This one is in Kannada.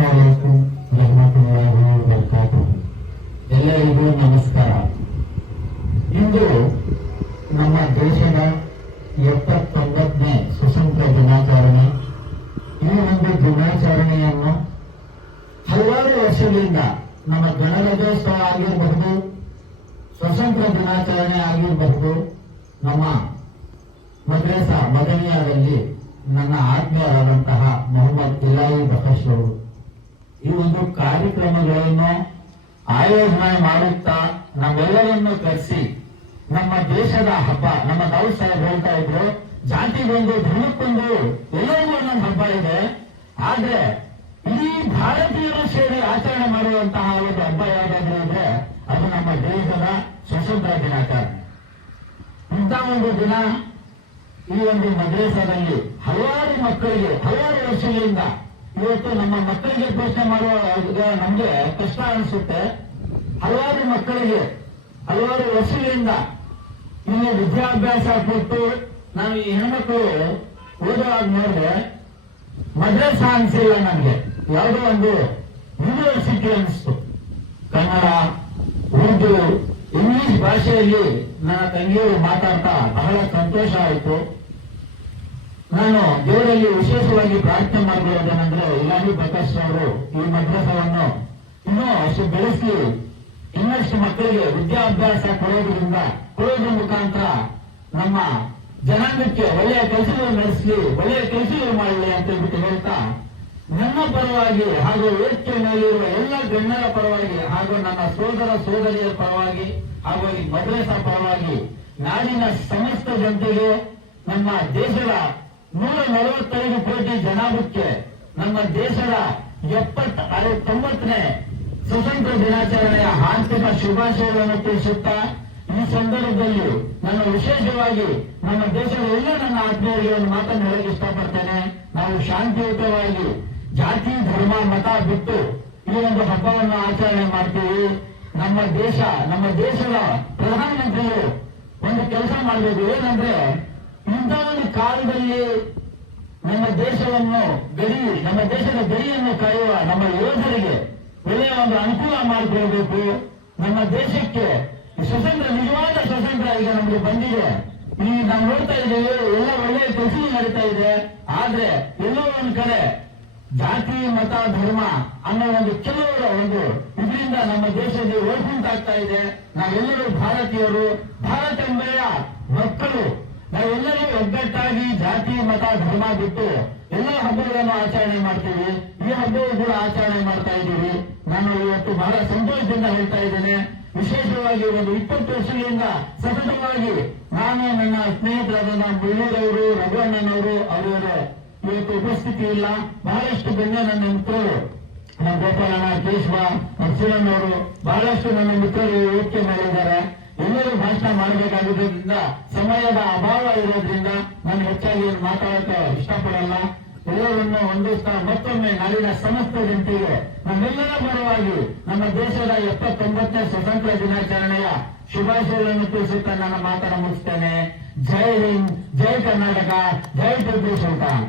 ಅಸ್ಸಲಾಮು ರಹಮತುಲ್ಲಾಹಿ ವಬರಕಾತುಹು. ಎಲ್ಲರಿಗೂ ನಮಸ್ಕಾರ. ಇಂದು ನಮ್ಮ ದೇಶದ 79ನೇ ಸ್ವತಂತ್ರ ದಿನಾಚರಣೆ. ಈ ಒಂದು ದಿನಾಚರಣೆಯನ್ನು ಹಲವಾರು ವರ್ಷಗಳಿಂದ ನಮ್ಮ ಗಣರಾಜ್ಯೋತ್ಸವ ಆಗಿರಬಹುದು, ಸ್ವತಂತ್ರ ದಿನಾಚರಣೆ ಆಗಿರಬಹುದು, ನಮ್ಮ ಮದ್ರಸಾ ಮದನಿಯಾದಲ್ಲಿ ನನ್ನ ಆತ್ಮೀಯರಾದಂತಹ ಮೊಹಮ್ಮದ್ ಇಲಾಹಿ ಬಖಶ್ ಅವರು ಈ ಒಂದು ಕಾರ್ಯಕ್ರಮಗಳನ್ನು ಆಯೋಜನೆ ಮಾಡುತ್ತಾ ನಮ್ಮೆಲ್ಲರನ್ನು ಕರೆಸಿ ನಮ್ಮ ದೇಶದ ಹಬ್ಬ, ನಮ್ಮ ದಾವೂದ್ ಸಾಹೇಬ್ ಹೇಳ್ತಾ ಇದ್ರು, ಜಾತಿಗೊಂದು ಧರ್ಮಕ್ಕೊಂದು ಎಲ್ಲರಿಗೂ ಒಂದೊಂದು ಹಬ್ಬ ಇದೆ. ಆದ್ರೆ ಇಡೀ ಭಾರತೀಯರು ಸೇರಿ ಆಚರಣೆ ಮಾಡುವಂತಹ ಒಂದು ಹಬ್ಬ ಯಾವುದಾದ್ರೂ ಇದ್ರೆ ಅದು ನಮ್ಮ ದೇಶದ ಸ್ವತಂತ್ರ ದಿನಾಚರಣೆ. ಇಂಥ ಒಂದು ದಿನ ಈ ಒಂದು ಮದ್ರಸಾದಲ್ಲಿ ಹಲವಾರು ಮಕ್ಕಳಿಗೆ ಹಲವಾರು ವರ್ಷಗಳಿಂದ ಇವತ್ತು ನಮ್ಮ ಮಕ್ಕಳಿಗೆ ಪ್ರಶ್ನೆ ಮಾಡುವಾಗ ನಮ್ಗೆ ಕಷ್ಟ ಅನಿಸುತ್ತೆ. ಹಲವಾರು ಮಕ್ಕಳಿಗೆ ಹಲವಾರು ವರ್ಷಗಳಿಂದ ಇಲ್ಲಿ ವಿದ್ಯಾಭ್ಯಾಸ ಕೊಟ್ಟು ನಾನು ಈ ಹೆಣ್ಮಕ್ಳು ಓದುವಾಗ ನೋಡಿದ್ರೆ ಮದ್ರಸಾ ಅನ್ಸಿಲ್ಲ, ನಮ್ಗೆ ಯಾವುದೋ ಒಂದು ಯೂನಿವರ್ಸಿಟಿ ಅನಿಸ್ತು. ಕನ್ನಡ, ಉರ್ದು, ಇಂಗ್ಲಿಷ್ ಭಾಷೆಯಲ್ಲಿ ನನ್ನ ತಂಗಿಯರು ಮಾತಾಡ್ತಾ ಬಹಳ ಸಂತೋಷ ಆಯಿತು. ನಾನು ದೇವರಲ್ಲಿ ವಿಶೇಷವಾಗಿ ಪ್ರಾರ್ಥನೆ ಮಾಡಿಕೊಳ್ಳೋದೇನೆಂದ್ರೆ, ಇಲಾಹಿ ಬಖಶ್ ಅವರು ಈ ಮದ್ರಸವನ್ನು ಇನ್ನೂ ಅಷ್ಟು ಬೆಳೆಸಿ ಇನ್ನಷ್ಟು ಮಕ್ಕಳಿಗೆ ವಿದ್ಯಾಭ್ಯಾಸ ಕೊಡೋದ್ರ ಮುಖಾಂತರ ನಮ್ಮ ಜನಾಂಗಕ್ಕೆ ಒಳ್ಳೆಯ ಕೆಲಸಗಳು ನಡೆಸಲಿ, ಒಳ್ಳೆಯ ಕೆಲಸಗಳು ಮಾಡಲಿ ಅಂತ ಹೇಳ್ಬಿಟ್ಟು ಹೇಳ್ತಾ, ನನ್ನ ಪರವಾಗಿ ಹಾಗೂ ವೇದಿಕೆ ಮೇಲಿರುವ ಎಲ್ಲ ಗಣ್ಯರ ಪರವಾಗಿ ಹಾಗೂ ನನ್ನ ಸೋದರ ಸೋದರಿಯರ ಪರವಾಗಿ ಹಾಗೂ ಈ ಮದ್ರಸಾ ಪರವಾಗಿ ನಾಡಿನ ಸಮಸ್ತ ಜನತೆಗೆ, ನಮ್ಮ ದೇಶದ 145 ಕೋಟಿ ಜನಾಂಗಕ್ಕೆ ನಮ್ಮ ದೇಶದ 90ನೇ ಸ್ವತಂತ್ರ ದಿನಾಚರಣೆಯ ಆರ್ಥಿಕ ಶುಭಾಶಯಗಳನ್ನು ತಿಳಿಸುತ್ತಾ, ಈ ಸಂದರ್ಭದಲ್ಲಿ ನಾನು ವಿಶೇಷವಾಗಿ ನಮ್ಮ ದೇಶದ ಎಲ್ಲ ನನ್ನ ಆತ್ಮೀಯರಿಗೆ ಒಂದು ಮಾತನ್ನು ಹೇಳಕ್ಕೆ ಇಷ್ಟಪಡ್ತೇನೆ. ನಾವು ಶಾಂತಿಯುತವಾಗಿ ಜಾತಿ, ಧರ್ಮ, ಮತ ಬಿಟ್ಟು ಈ ಒಂದು ಹಬ್ಬವನ್ನು ಆಚರಣೆ ಮಾಡ್ತೀವಿ. ನಮ್ಮ ದೇಶದ ಪ್ರಧಾನಮಂತ್ರಿಗಳು ಒಂದು ಕೆಲಸ ಮಾಡಬೇಕು. ಏನಂದ್ರೆ, ಇಂಥ ಒಂದು ಕಾಲದಲ್ಲಿ ನಮ್ಮ ದೇಶದ ಗಡಿಯನ್ನು ಕಾಯುವ ನಮ್ಮ ಯೋಧರಿಗೆ ಒಳ್ಳೆಯ ಒಂದು ಅನುಕೂಲ ಮಾಡಿಕೊಳ್ಬೇಕು. ನಮ್ಮ ದೇಶಕ್ಕೆ ಸ್ವತಂತ್ರ, ನಿಜವಾದ ಸ್ವತಂತ್ರ ಈಗ ನಮಗೆ ಬಂದಿದೆ. ಈಗ ನಾವು ನೋಡ್ತಾ ಇದ್ದೇವೆ, ಎಲ್ಲ ಒಳ್ಳೆಯ ಕೆಲಸ ನಡೀತಾ ಇದೆ. ಆದ್ರೆ ಎಲ್ಲೋ ಒಂದು ಕಡೆ ಜಾತಿ, ಮತ, ಧರ್ಮ ಅನ್ನೋ ಒಂದು ಕೆಲವರ ಒಂದು ಇದರಿಂದ ನಮ್ಮ ದೇಶದಲ್ಲಿ ಓಡ್ಕೊಂತಾಗ್ತಾ ಇದೆ. ನಾವೆಲ್ಲರೂ ಭಾರತೀಯರು, ಭಾರತಾಂಬೆಯ ಮಕ್ಕಳು. ನಾವೆಲ್ಲರೂ ಒಗ್ಗಟ್ಟಾಗಿ ಜಾತಿ, ಮತ, ಧರ್ಮ ಬಿಟ್ಟು ಎಲ್ಲ ಹಬ್ಬಗಳನ್ನು ಆಚರಣೆ ಮಾಡ್ತೀವಿ. ಈ ಹಬ್ಬವು ಕೂಡ ಆಚರಣೆ ಮಾಡ್ತಾ ಇದ್ದೀವಿ. ನಾನು ಇವತ್ತು ಬಹಳ ಸಂತೋಷದಿಂದ ಹೇಳ್ತಾ ಇದ್ದೇನೆ. ವಿಶೇಷವಾಗಿ ಒಂದು 20 ವರ್ಷಗಳಿಂದ ಸತತವಾಗಿ ನಾನು, ನನ್ನ ಸ್ನೇಹಿತರಾದ ಮುಳ್ಳೂರವರು, ರಘುವಣ್ಣನವರು, ಅವರ ಇವತ್ತು ಉಪಸ್ಥಿತಿ ಇಲ್ಲ. ಬಹಳಷ್ಟು ಗಣ್ಯ ನನ್ನ ಮಿತ್ರರು, ನಮ್ಮ ಗೋಪಾಲಣ್ಣ, ಕೇಶವ, ಶಿವಣ್ಣವರು, ಬಹಳಷ್ಟು ನನ್ನ ಮಿತ್ರರು ವೇದಿಕೆ ಮಾಡಿದ್ದಾರೆ. ಎಲ್ಲರೂ ಭಾಷಣ ಮಾಡಬೇಕಾಗಿರೋದ್ರಿಂದ, ಸಮಯದ ಅಭಾವ ಇರೋದ್ರಿಂದ ನಾನು ಹೆಚ್ಚಾಗಿ ಮಾತಾಡಕ್ಕೆ ಇಷ್ಟಪಡಲ್ಲ. ಎಲ್ಲರನ್ನು ಹೊಂದಿಸ್ತಾ ಮತ್ತೊಮ್ಮೆ ನಾಡಿನ ಸಮಸ್ತ ಜನತೆಗೆ ನಮ್ಮೆಲ್ಲರ ಪರವಾಗಿ ನಮ್ಮ ದೇಶದ 79ನೇ ಸ್ವತಂತ್ರ ದಿನಾಚರಣೆಯ ಶುಭಾಶಯಗಳನ್ನು ತಿಳಿಸುತ್ತಾ ನನ್ನ ಮಾತನ್ನು ಮುಗಿಸ್ತೇನೆ. ಜೈ ಹಿಂದ್, ಜೈ ಕರ್ನಾಟಕ, ಜೈ ಟಿಪ್ಪು ಸುಲ್ತಾನ್.